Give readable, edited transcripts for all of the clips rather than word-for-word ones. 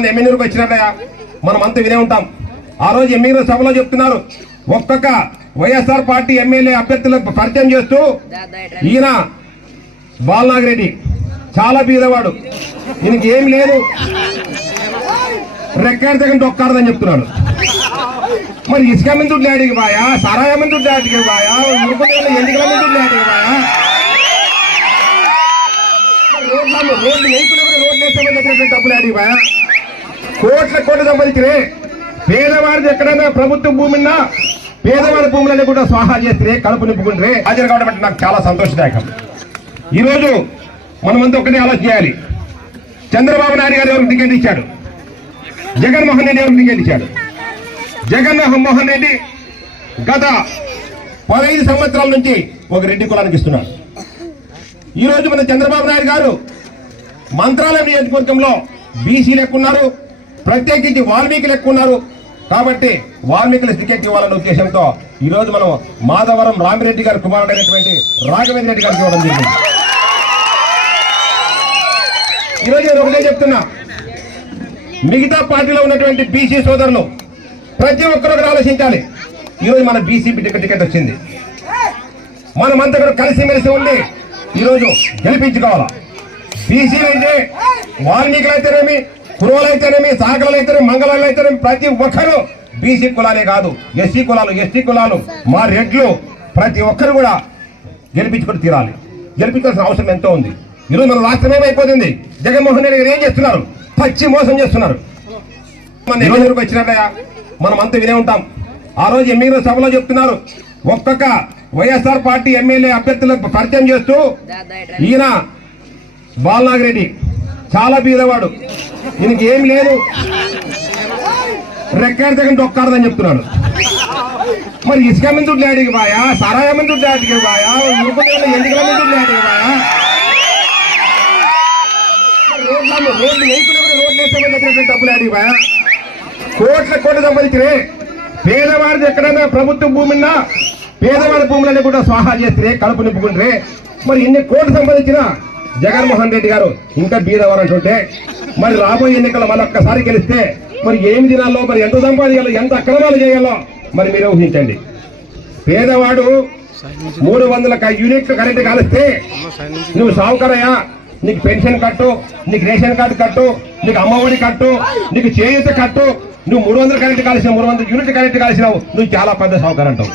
మన ఎమ్మెల్యేలకు వచ్చినట్టయా మనం అంతా వినే ఉంటాం. ఆ రోజు ఎమ్మెల్యే సభలో చెప్తున్నారు, ఒక్కొక్క వైఎస్ఆర్ పార్టీ ఎమ్మెల్యే అభ్యర్థులకు పరిచయం చేస్తూ ఈయన బాలనాగిరెడ్డి చాలా బీదవాడు, ఈయనకి ఏం లేదు, రెక్కాడి దగ్గర డొక్కాడదని చెప్తున్నాడు. మరి ఇసుక మీద దుడ్లాడికి బాయా, సరాయ మీద దుడ్లాడికి బాయా, ఎన్నికల మీద దుడ్లాడికి బాయా, రోడ్లు వేయకుండా రోడ్లు వేసామని డబ్బులు ఆడికి బాయా, కోట్ల సంపాదించినే. పేదవాడిది ఎక్కడైనా ప్రభుత్వ భూమిన్నా పేదవాడి భూములన్నీ కూడా స్వాహా చేస్తే కడుపు నింపుకుంటే హాజరు కాబట్టి నాకు చాలా సంతోషదాయకం. ఈరోజు మనమంతా ఒకటే ఆలోచన చేయాలి. చంద్రబాబు నాయుడు గారు ఎవరికి టికెట్ ఇచ్చాడు, జగన్మోహన్ రెడ్డి ఎవరికి టికెట్ ఇచ్చాడు. జగన్మోహన్ రెడ్డి గత 15 సంవత్సరాల నుంచి ఒక రెడ్డి కులానికి ఇస్తున్నాడు. ఈరోజు మన చంద్రబాబు నాయుడు గారు మంత్రాలయం నియోజకవర్గంలో బీసీలు ఎక్కున్నారు, ప్రత్యేకించి వాల్మీకులు ఎక్కున్నారు. కాబట్టి వాల్మీకుల టికెట్ ఇవ్వాలనే ఉద్దేశంతో ఈరోజు మనం మాధవరం రామిరెడ్డి గారి కుమారుడైనటువంటి రాఘవేంద్ర రెడ్డి గారికి ఇవ్వడం జరిగింది. ఈరోజు నేను ఒకటే చెప్తున్నా, మిగతా పార్టీలో ఉన్నటువంటి బీసీ సోదరులు ప్రతి ఒక్కరు ఆలోచించాలి. ఈరోజు మన బీసీ టికెట్ వచ్చింది, మనమంతా కూడా కలిసిమెలిసి ఉండి ఈరోజు గెలిపించుకోవాలా. బీసీలు అయితే వాల్మీకులు అయితేనేమి, కురువలు అయితేనేమి, సాగలు అయితేనేమి, మంగళాలు అయితేనేమి, ప్రతి ఒక్కరు బీసీ కులాలే కాదు, ఎస్సీ కులాలు, ఎస్టీ కులాలు, మా రెడ్లు ప్రతి ఒక్కరు కూడా గెలిపించుకుని తీరాలి. గెలిపించాల్సిన అవసరం ఎంతో ఉంది. ఈరోజు మన రాష్ట్రం ఏమైపోతుంది, జగన్మోహన్ రెడ్డి గారు ఏం చేస్తున్నారు, పచ్చి మోసం చేస్తున్నారు. మన ఎమ్మెల్యేలకు వచ్చినట్టయా మనం అంతా వినే ఉంటాం. ఆ రోజు ఎమ్మెల్యే సభలో చెప్తున్నారు, ఒక్కొక్క వైఎస్ఆర్ పార్టీ ఎమ్మెల్యే అభ్యర్థులకు పరిచయం చేస్తూ ఈయన బాలనాగిరెడ్డి చాలా బీదవాడు, ఈయనకి ఏం లేదు, రెక్కాడి దగ్గర డొక్కాడదని చెప్తున్నాడు. మరి ఇసుక మీద దుడ్లాడికి బాయా, సరాయ మీద దుడ్లాడికి బాయా, ఎన్నికల మీద దుడ్లాడికి బాయా, రోడ్లు వేయకుండా రోడ్లు వేసామని డబ్బులు ఆడికి బాయా, కోట్ల సంపాదించినే. పేదవాడిది ఎక్కడైనా ప్రభుత్వ భూమిన్నా పేదవాడి భూములన్నీ కూడా స్వాహా చేస్తే కడుపు నింపుకుంటే మరి ఇన్ని కోట్లు సంపాదించిన జగన్మోహన్ రెడ్డి గారు ఇంకా బీదవారు అంటుంటే మరి రాబోయే ఎన్నికలు మరొక్కసారి గెలిస్తే మరి ఏమి దినాల్లో మరి ఎంత సంపాదించాలో, ఎంత అక్రమాలు చేయాలో మరి మీరు ఊహించండి. పేదవాడు 300 యూనిట్లు కరెంటు కాలిస్తే నువ్వు సావుకారయ్యా, నీకు పెన్షన్ కట్టు, నీకు రేషన్ కార్డు కట్టు, నీకు అమ్మఒడి కట్టు, నీకు చేయూత కట్టు, నువ్వు 300 కరెంటు కాల్సినావు, 300 యూనిట్లు కరెంటు కాల్సినావు, నువ్వు చాలా పెద్ద సావుకారు అంటావు.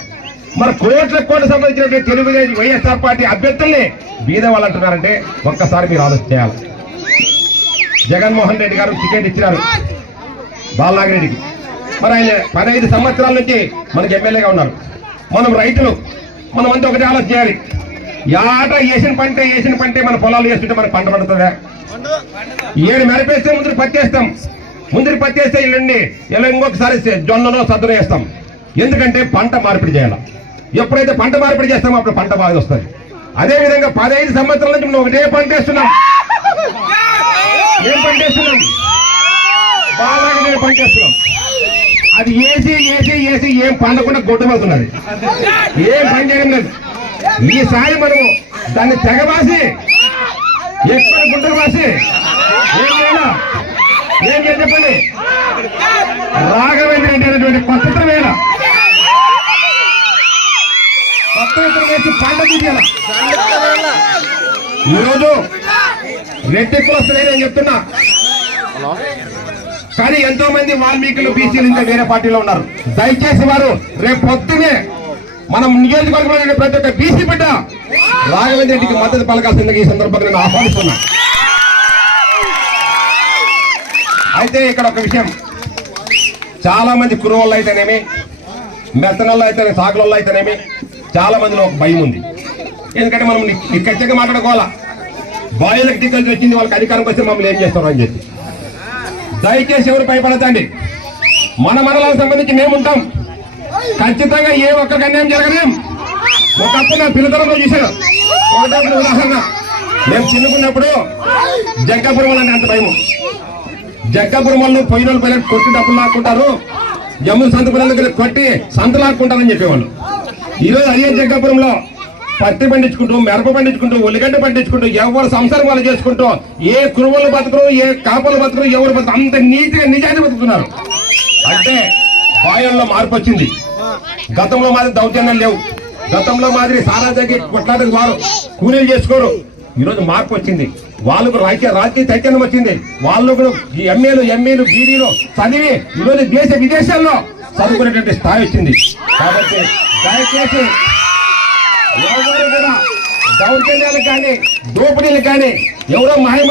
మరి కోట్ల సంబంధించినటువంటి తెలుగుదేశం వైఎస్ఆర్ పార్టీ అభ్యర్థుల్ని బీదవాళ్ళు అంటున్నారంటే ఒక్కసారి మీరు ఆలోచన చేయాలి. జగన్మోహన్ రెడ్డి గారు టికెట్ ఇచ్చినారు బాలనాగిరెడ్డికి. మరి ఆయన 15 సంవత్సరాల నుంచి మనకి ఎమ్మెల్యేగా ఉన్నారు. మనం రైతులు, మనం అంతా ఒకటి ఆలోచన చేయాలి. యాట వేసిన పంటే మన పొలాలు వేస్తుంటే మనకు పంట పడుతుందా? ఏడు మెరపేస్తే ముందు పత్తేస్తాం, ముందు పత్తేస్తే ఇలా ఇంకొకసారి జొన్నలో సద్దులో వేస్తాం. ఎందుకంటే పంట మార్పిడి చేయాలి. ఎప్పుడైతే పంట మార్పిడి చేస్తామో అప్పుడు పంట బాగా వస్తుంది. అదేవిధంగా 15 సంవత్సరాల నుంచి మనం ఒకటే పంట వేస్తున్నాం. ఏం పంట వేస్తున్నాం? బాగా పంట వేస్తున్నాం. అది ఏసి ఏం పండకుండా గొడ్డమవుతున్నది, ఏం పని చేయడం లేదు. ఈసారి మనము దాన్ని తెగబాసి ఎక్కడ గుంటలు బాసి ఏం చేయాలా, ఏం చేయాలి చెప్పండి? రాఘవేంద్ర రెడ్డి అనేటువంటి కొత్త వేళ కొత్త వేసి పంట తీయాల. ఈరోజు రెడ్డి కులస్తులే నేను చెప్తున్నా, కానీ ఎంతో మంది వాల్మీకులు, బీసీలు ఇంకా వేరే పార్టీలో ఉన్నారు. దయచేసి వారు రేపు పొద్దునే మనం నియోజకవర్గంలో ప్రతి ఒక్క బీసీ బిడ్డ రాఘవేంద్ర రెడ్డికి మద్దతు పలకాల్సిందిగా ఈ సందర్భంగా నేను ఆహ్వానిస్తున్నా. అయితే ఇక్కడ ఒక విషయం, చాలా మంది కురువల్లో అయితేనేమి, మెత్తనల్లో అయితేనే, సాగులలో అయితేనేమి చాలా మందిలో ఒక భయం ఉంది. ఎందుకంటే మనం ఖచ్చితంగా మాట్లాడుకోవాలా, బాయిలకు టికెట్ వచ్చింది వాళ్ళకి అధికారంకి వస్తే మమ్మల్ని ఏం చేస్తారు అని చెప్పి. దయచేసి ఎవరు భయపడతండి. మన మండలాలకు సంబంధించి మేముంటాం. ఖచ్చితంగా ఏ ఒక్క అన్యాయం జరగలేం. ఒకప్పుడు నా పిల్లతనంలో చూశాను. ఒకటప్పుడు ఉదాహరణ, మేము చిన్నకున్నప్పుడు జగ్గాపురం వాళ్ళని అంత భయము. జగ్గాపురం వాళ్ళు పోయిన వాళ్ళు పోయిన కొట్టి డబ్బులు లాక్కుంటారు, జమ్ముల సంత పిల్లలకి కొట్టి సంత లాక్కుంటారని చెప్పేవాళ్ళు. ఈరోజు అదే జగ్గాపురంలో పత్తి పండించుకుంటూ, మిరప పండించుకుంటూ, ఉల్లిగడ్డ పండించుకుంటూ, ఎవరు సంసారం వాళ్ళు చేసుకుంటూ, ఏ కురువులు బతుకులు, ఏ కాపలు బతుకులు, ఎవరు బతుకు అంత నీతిగా నిజాన్ని బతుకుతున్నారు. అంటే బాయల్లో మార్పు వచ్చింది. గతంలో మాదిరి దౌర్జన్యాలు లేవు. గతంలో మాదిరి సారా దగ్గర కొట్లాటకు వారు కూలీలు చేసుకోరు. ఈరోజు మార్పు వచ్చింది. వాళ్ళకు రాజకీయ చైతన్యం వచ్చింది. వాళ్ళకు ఎంఏలు బీడీలు చదివి ఈరోజు దేశ విదేశాల్లో చదువుకునేటువంటి స్థాయి వచ్చింది. కాబట్టి దయచేసి ఎవరు కూడా దౌర్జన్యాలు కానీ, దోపిడీలు కానీ, ఎవరో మహిమ